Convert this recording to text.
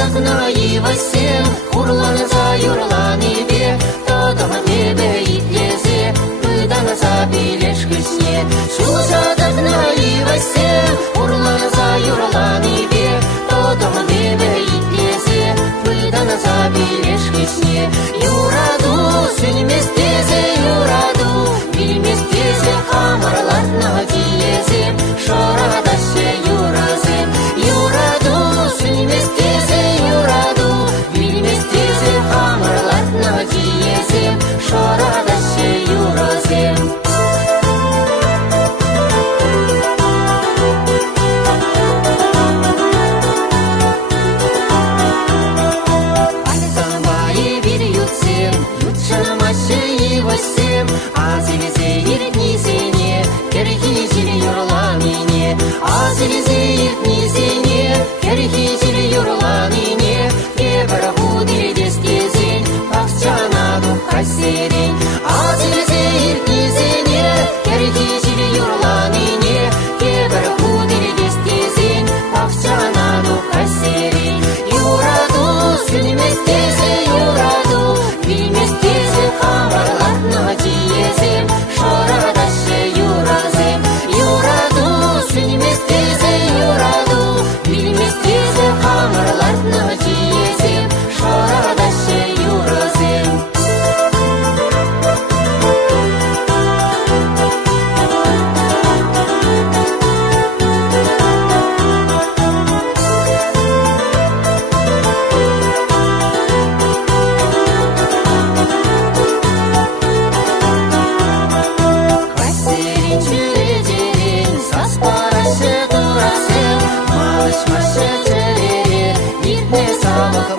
Шушадакна и восем, хурланаса юрлани бе, Тодома небе и лезе, Выданаса билешкісне. Шушадакна и восем, хурланаса юрлани бе, Тодома небе и лезе, Выданаса билешкісне. Юраду, сүнместезе юраду, Билместезе хамарлатна диезе, Шорадасе юразе. Юраду, сүнместезе юраду, Билместезе хамарлатна диезе, Шорадасе юразе. Альтанбайы бир ютсем, ютшанамашы и восем, Азелезе иртнизене, керхи жил юрламине, Азелезе иртнизене, керхи жил юрламине, Кебра будет дескезень, Пахчанаду хасерень. Азелезе иртнизене, керхи жил юрламине, Кебра будет дескезень, Пахчанаду хасерень. Юраду, сүнместезе юраду, Билместезе хамарлатна диезем, Шорадасе юразем. Юраду, сүнместезе юраду, Билместезе хамарлатна диезем, Шорадасе юразем. Хасерин чүредерин, Саспарасы турасем, Малыш машы чүрере, Иртне сабық